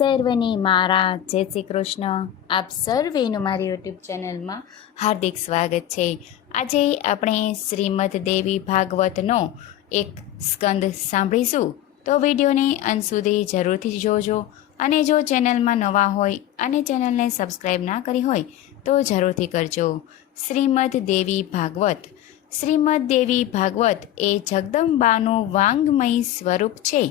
સર્વને મારા જય શ્રી કૃષ્ણ. આપ સર્વેનું મારી યુટ્યુબ ચેનલમાં હાર્દિક સ્વાગત છે. આજે આપણે શ્રીમદ દેવી ભાગવતનો એક સ્કંદ સાંભળીશું, તો વિડીયોને અંત સુધી જરૂરથી જોજો. અને જો ચેનલમાં નવા હોય અને ચેનલને સબસ્ક્રાઈબ ના કરી હોય તો જરૂરથી કરજો. શ્રીમદ દેવી ભાગવત. શ્રીમદ દેવી ભાગવત એ જગદંબાનું વાંગમય સ્વરૂપ છે.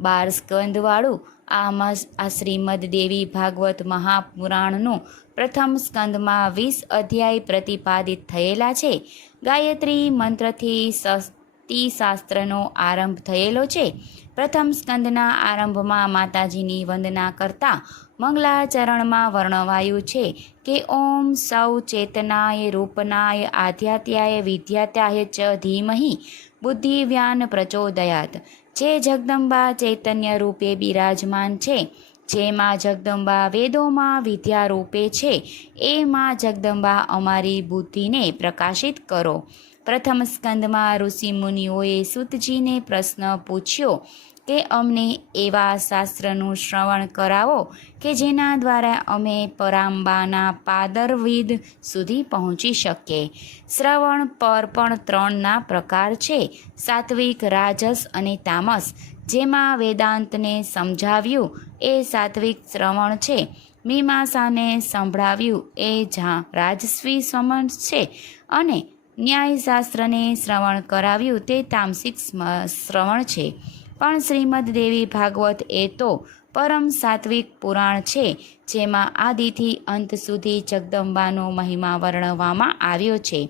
12 સ્કંદવાળું આ શ્રીમદ દેવી ભાગવત મહાપુરાણનું પ્રથમ સ્કંદમાં 20 અધ્યાય પ્રતિપાદિત થયેલા છે. ગાયત્રી મંત્રથી શક્તિ શાસ્ત્રનો આરંભ થયેલો છે. પ્રથમ સ્કંદના આરંભમાં માતાજીની વંદના કરતા મંગલાચરણમાં વર્ણવાયું છે કે ઓમ સૌ ચેતનાય રૂપનાય આધ્યાત્યાય વિદ્યાત્યાય ચ ધીમહિ બુદ્ધિવ્યાન પ્રચોદયાત. જે જગદંબા ચૈતન્ય રૂપે બિરાજમાન છે, જે માં જગદંબા વેદોમાં વિદ્યા રૂપે છે, એ માં જગદંબા અમારી બુદ્ધિને પ્રકાશિત કરો. પ્રથમ સ્કંદમાં ઋષિ મુનિઓએ સૂતજીને પ્રશ્ન પૂછ્યો કે અમને એવા શાસ્ત્રનું શ્રવણ કરાવો કે જેના દ્વારા અમે પરાંબાના પાદરવિદ સુધી પહોંચી શકીએ. શ્રવણ પર પણ 3 પ્રકાર છે: સાત્વિક, રાજસ અને તામસ. જેમાં વેદાંતને સમજાવ્યું એ સાત્વિક શ્રવણ છે, મીમાંસાને સંભળાવ્યું એ રાજસી શ્રવણ છે, અને ન્યાયશાસ્ત્રને શ્રવણ કરાવ્યું તે તામસિક શ્રવણ છે. પણ શ્રીમદ દેવી ભાગવત એ તો પરમ સાત્વિક પુરાણ છે, જેમાં આદિથી અંત સુધી જગદંબાનો મહિમા વર્ણવવામાં આવ્યો છે.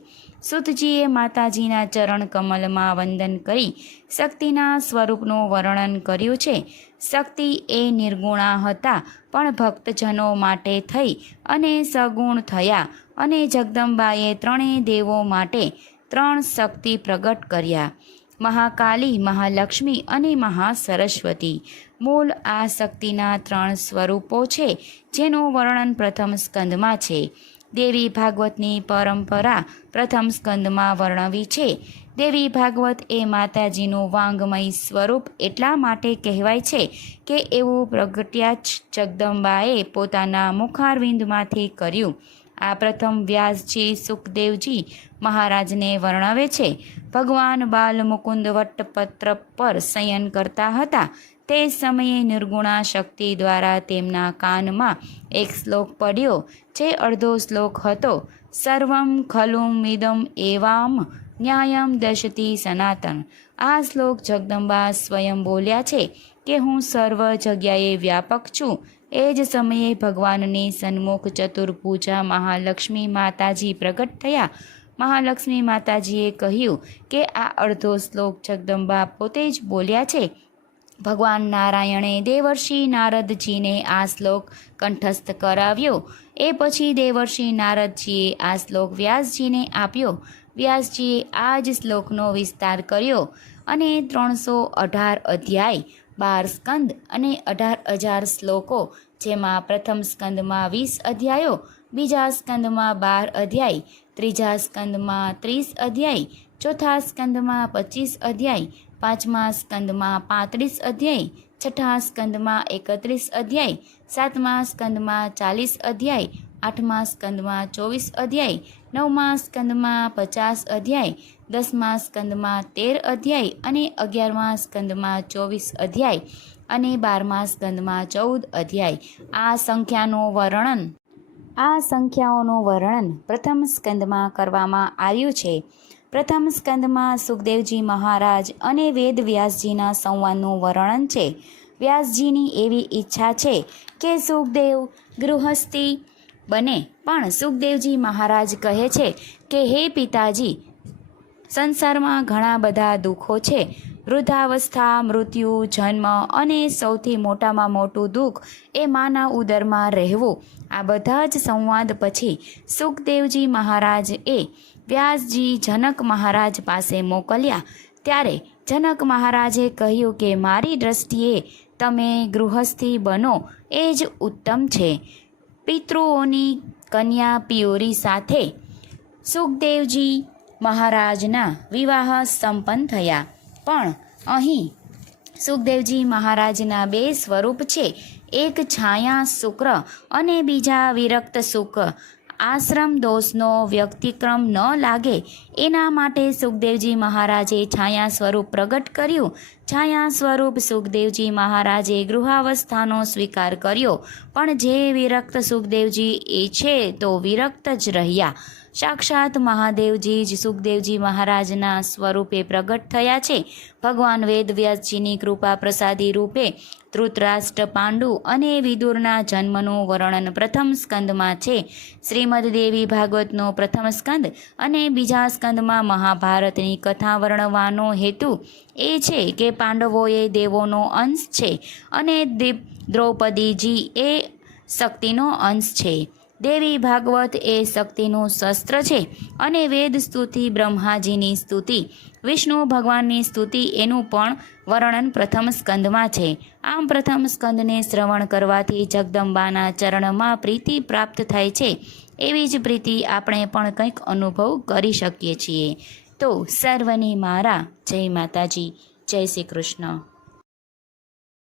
સૂતજીએ માતાજીના ચરણ કમલમાં વંદન કરી શક્તિના સ્વરૂપનું વર્ણન કર્યું છે. શક્તિ એ નિર્ગુણા હતા, પણ ભક્તજનો માટે થઈ અને સગુણ થયા, અને જગદંબાએ 3 દેવો માટે 3 શક્તિ પ્રગટ કર્યા: મહાકાલી, મહાલક્ષ્મી અને મહાસરસ્વતી. મૂળ આ શક્તિના 3 સ્વરૂપો છે, જેનું વર્ણન પ્રથમ સ્કંદમાં છે. દેવી ભાગવતની પરંપરા પ્રથમ સ્કંદમાં વર્ણવી છે. દેવી ભાગવત એ માતાજીનું વાંગમય સ્વરૂપ એટલા માટે કહેવાય છે કે એવું પ્રગટ્યા જગદંબાએ પોતાના મુખારવિંદમાંથી કર્યું. આ પ્રથમ વ્યાસજી સુખદેવજી મહારાજને વર્ણવે છે. ભગવાન બાલ મુકુંદ વટપત્ર પર શયન કરતા હતા. તે સમયે નિર્ગુણા શક્તિ દ્વારા તેમના કાનમાં એક શ્લોક પડ્યો, જે અડધો શ્લોક હતો: સર્વમ ખલુમિદમ એવામ ન્યાયમ દશતી સનાતન. આ શ્લોક જગદંબા સ્વયં બોલ્યા છે કે હું સર્વ જગ્યાએ વ્યાપક છું. એ જ સમયે ભગવાનની સન્મુખ ચતુર્ભુજા મહાલક્ષ્મી માતાજી પ્રગટ થયા. મહાલક્ષ્મી માતાજીએ કહ્યું કે આ અડધો શ્લોક જગદંબા પોતે જ બોલ્યા છે. ભગવાન નારાયણે દેવર્ષિ નારદજીને આ શ્લોક કંઠસ્થ કરાવ્યો. એ પછી દેવર્ષિ નારદજીએ આ શ્લોક વ્યાસજીને આપ્યો. વ્યાસજીએ આ જ શ્લોકનો વિસ્તાર કર્યો અને 318 અધ્યાય, 12 સ્કંદ અને 18,000 શ્લોકો, જેમાં પ્રથમ સ્કંદમાં 20 અધ્યાયો, બીજા સ્કંદમાં 12 અધ્યાય, ત્રીજા સ્કંદમાં 30 અધ્યાય, ચોથા સ્કંદમાં 25 અધ્યાય, પાંચમા સ્કંદમાં 35 અધ્યાય, છઠ્ઠા સ્કંદમાં 31 અધ્યાય, સાતમા સ્કંદમાં 40 અધ્યાય, આઠમા સ્કંદમાં 24 અધ્યાય, નવમા સ્કંદમાં 50 અધ્યાય, 10મા સ્કંદમાં 13 અધ્યાય અને 11મા સ્કંદમાં 24 અધ્યાય અને 12મા સ્કંદમાં 14 અધ્યાય. આ સંખ્યાઓનું વર્ણન પ્રથમ સ્કંદમાં કરવામાં આવ્યું છે. પ્રથમ સ્કંદમાં સુખદેવજી મહારાજ અને વેદ વ્યાસજીના સંવાદનું વર્ણન છે. વ્યાસજીની એવી ઈચ્છા છે કે સુખદેવ ગૃહસ્થી બને, પણ સુખદેવજી મહારાજ કહે છે કે હે પિતાજી, સંસારમાં ઘણા બધા દુઃખો છે. વૃદ્ધાવસ્થા, મૃત્યુ, જન્મ અને સૌથી મોટામાં મોટું દુઃખ એ માના ઉદરમાં રહેવું. આ બધા જ સંવાદ પછી સુખદેવજી મહારાજ એ વ્યાસજી જનક મહારાજ પાસે મોકલ્યા. ત્યારે જનક મહારાજે કહ્યું કે મારી દ્રષ્ટિએ તમે ગૃહસ્થી બનો એ જ ઉત્તમ છે. પિતૃઓની કન્યા પિયોરી સાથે સુખદેવજી મહારાજના વિવાહ સંપન્ન થયા. પણ અહીં સુખદેવજી મહારાજના 2 સ્વરૂપ છે. એક છાયા શુક્ર અને બીજા વિરક્ત સુખ આશ્રમ દોષનો વ્યક્તિક્રમ ન લાગે એના માટે સુખદેવજી મહારાજે છાયા સ્વરૂપ પ્રગટ કર્યું. છાયા સ્વરૂપ સુખદેવજી મહારાજે ગૃહાવસ્થાનો સ્વીકાર કર્યો, પણ જે વિરક્ત સુખદેવજી એ છે તો વિરક્ત જ રહ્યા. સાક્ષાત મહાદેવજી જ સુખદેવજી મહારાજના સ્વરૂપે પ્રગટ થયા છે. ભગવાન વેદવ્યાસજીની કૃપા પ્રસાદી રૂપે ધૃતરાષ્ટ્ર, પાંડુ અને વિદુરના જન્મનું વર્ણન પ્રથમ સ્કંદમાં છે. શ્રીમદ દેવી ભાગવતનો પ્રથમ સ્કંદ અને બીજા સ્કંદમાં મહાભારતની કથા વર્ણવવાનો હેતુ એ છે કે પાંડવોએ દેવોનો અંશ છે અને દ્રૌપદીજી એ શક્તિનો અંશ છે. દેવી ભાગવત એ શક્તિનું શસ્ત્ર છે અને વેદ સ્તુતિ, બ્રહ્માજીની સ્તુતિ, વિષ્ણુ ભગવાનની સ્તુતિ એનું પણ વર્ણન પ્રથમ સ્કંદમાં છે. આમ પ્રથમ સ્કંદને શ્રવણ કરવાથી જગદંબાના ચરણમાં પ્રીતિ પ્રાપ્ત થાય છે. એવી જ પ્રીતિ આપણે પણ કંઈક અનુભવ કરી શકીએ છીએ. તો સર્વને મારા જય માતાજી, જય શ્રી કૃષ્ણ.